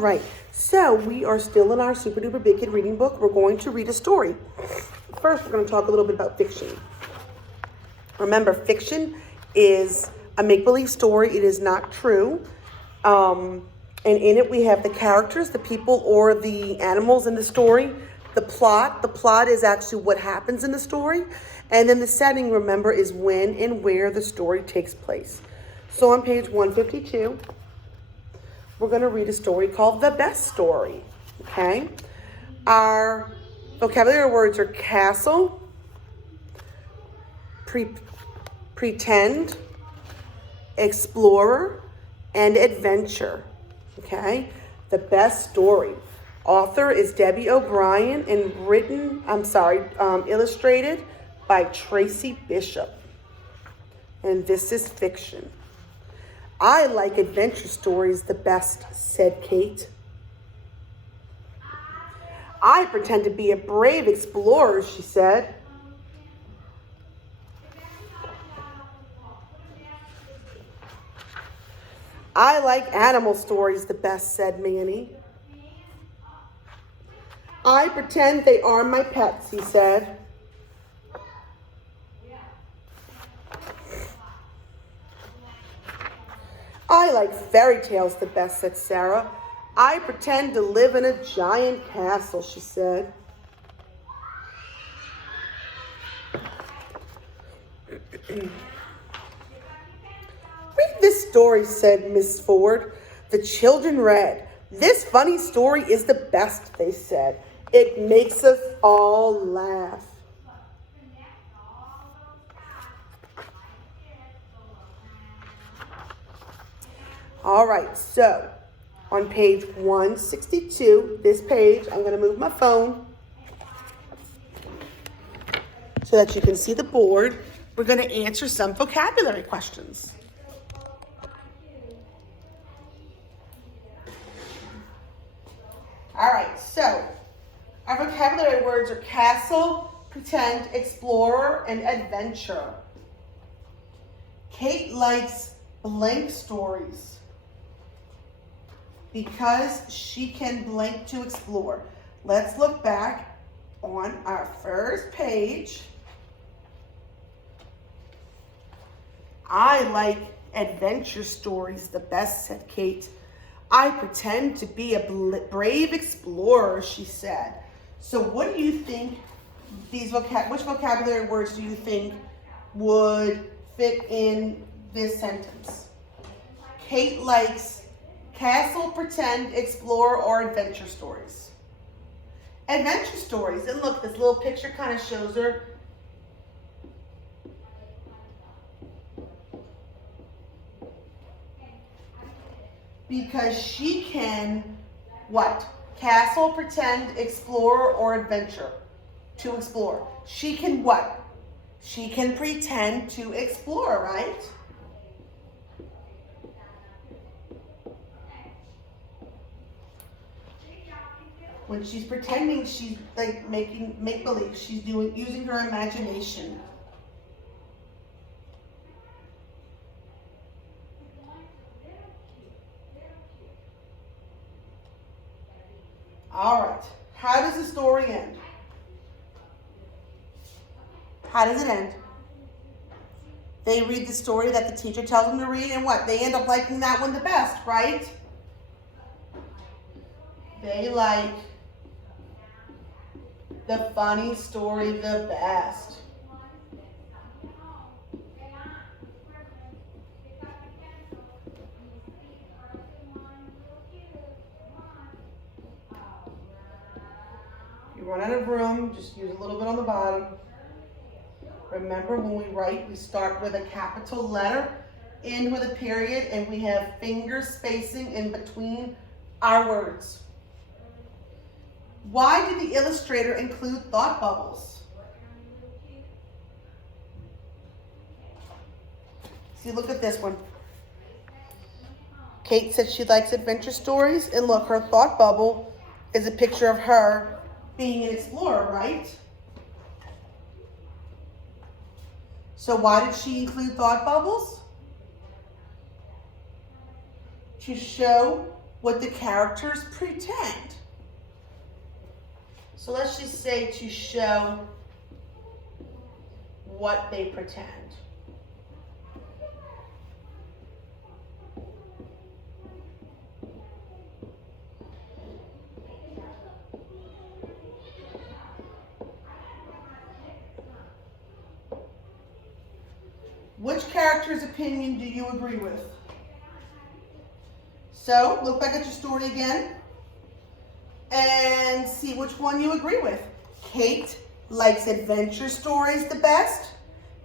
right, so we are still in our Super Duper Big Kid reading book. We're going to read a story. First, we're going to talk a little bit about fiction. Remember, fiction is a make-believe story. It is not true. And in it, we have the characters, the people, or the animals in the story. The plot is actually what happens in the story. And then the setting, remember, is when and where the story takes place. So on page 152, we're going to read a story called The Best Story, okay? Our vocabulary words are castle, pretend, explorer, and adventure, okay? The Best Story. Author is Debbie O'Brien and illustrated by Tracy Bishop. And this is fiction. I like adventure stories the best, said Kate. I pretend to be a brave explorer, she said. I like animal stories the best, said Manny. I pretend they are my pets, he said. I like fairy tales the best, said Sarah. I pretend to live in a giant castle, she said. Read this story, said Miss Ford. The children read. This funny story is the best, they said. It makes us all laugh. All right, so on page 162, this page, I'm going to move my phone so that you can see the board. We're going to answer some vocabulary questions. All right, so our vocabulary words are castle, pretend, explorer, and adventure. Kate likes blank stories because she can blank to explore. Let's look back on our first page. I like adventure stories the best, said Kate. I pretend to be a brave explorer, she said. So what do you think which vocabulary words do you think would fit in this sentence? Kate likes castle, pretend, explore, or adventure stories. Adventure stories. And look, this little picture kind of shows her. Because she can, what? Castle, pretend, explore, or adventure. To explore. She can what? She can pretend to explore, right? When she's pretending, she's like making make-believe. She's using her imagination. All right. How does the story end? How does it end? They read the story that the teacher tells them to read, and what? They end up liking that one the best, right? They like the funny story the best. If you run out of room, just use a little bit on the bottom. Remember, when we write, we start with a capital letter, end with a period, and we have finger spacing in between our words. Why did the illustrator include thought bubbles? See, look at this one. Kate said she likes adventure stories, and look, her thought bubble is a picture of her being an explorer, right? So why did she include thought bubbles? To show what the characters pretend. So let's just say to show what they pretend. Which character's opinion do you agree with? So look back at your story again and see which one you agree with. Kate likes adventure stories the best.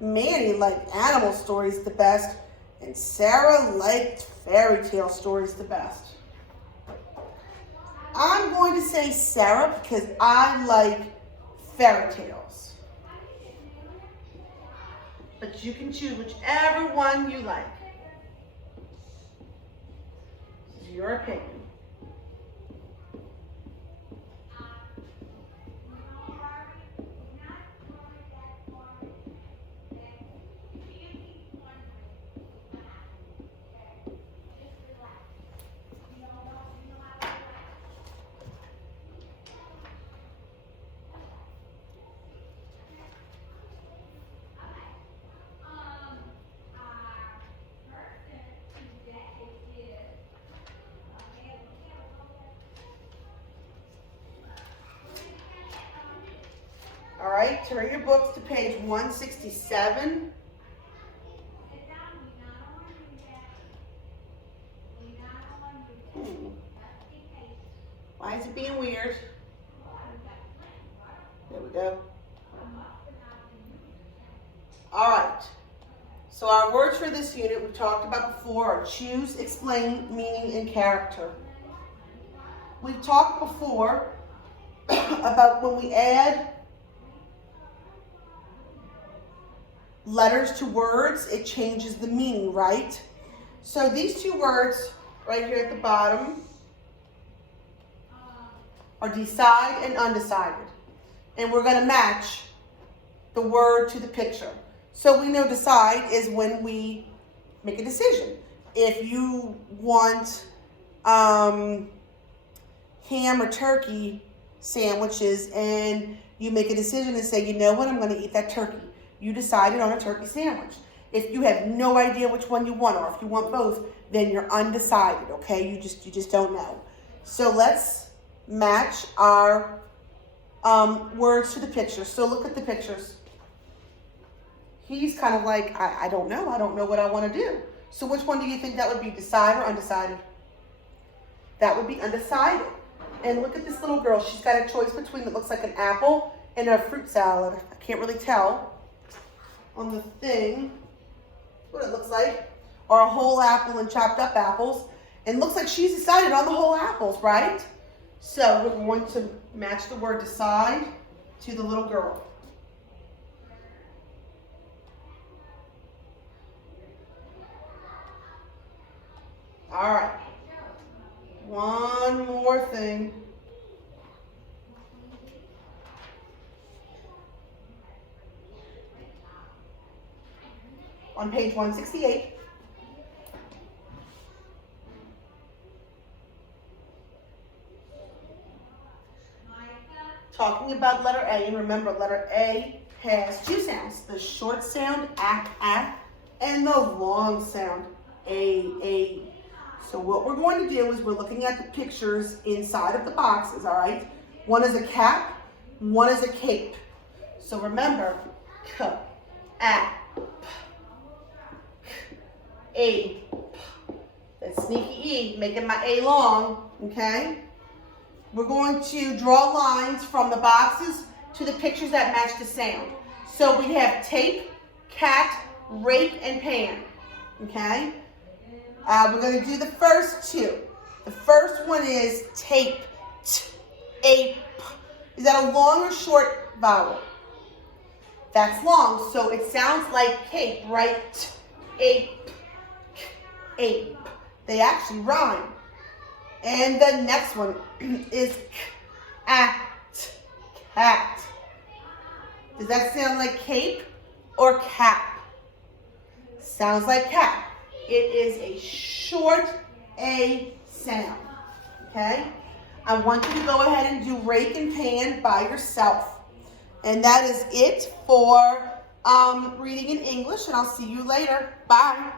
Manny liked animal stories the best. And Sarah liked fairy tale stories the best. I'm going to say Sarah because I like fairy tales. But you can choose whichever one you like. This is your opinion. All right, turn your books to page 167. Why is it being weird? There we go. All right, so our words for this unit we talked about before are choose, explain, meaning, and character. We've talked before about when we add letters to words, it changes the meaning, right? So these two words right here at the bottom are decide and undecided. And we're going to match the word to the picture. So we know decide is when we make a decision. If you want ham or turkey sandwiches and you make a decision and say, you know what, I'm going to eat that turkey. You decided on a turkey sandwich. If you have no idea which one you want, or if you want both, then you're undecided, okay? You just don't know. So let's match our words to the picture. So look at the pictures. He's kind of like, I don't know. I don't know what I want to do. So which one do you think that would be, decide or undecided? That would be undecided. And look at this little girl. She's got a choice between what looks like an apple and a fruit salad. I can't really tell on the thing what it looks like, or a whole apple and chopped up apples, and looks like she's decided on the whole apples, right? So we're going to match the word decide to the little girl. All right, one more thing. On page 168, talking about letter A, and remember letter A has two sounds, the short sound, ah, and the long sound, a. So what we're going to do is we're looking at the pictures inside of the boxes, all right? One is a cap, one is a cape. So remember, k, a, a. That sneaky E, making my A long, okay? We're going to draw lines from the boxes to the pictures that match the sound. So we have tape, cat, rake, and pan, okay? We're going to do the first two. The first one is tape, t, ape. Is that a long or short vowel? That's long, so it sounds like cape, right? T, ape, ape. They actually rhyme. And the next one is cat, cat. Does that sound like cape or cap? Sounds like cap. It is a short A sound. okay? I want you to go ahead and do rake and pan by yourself. And that is it for reading in English, and I'll see you later. Bye.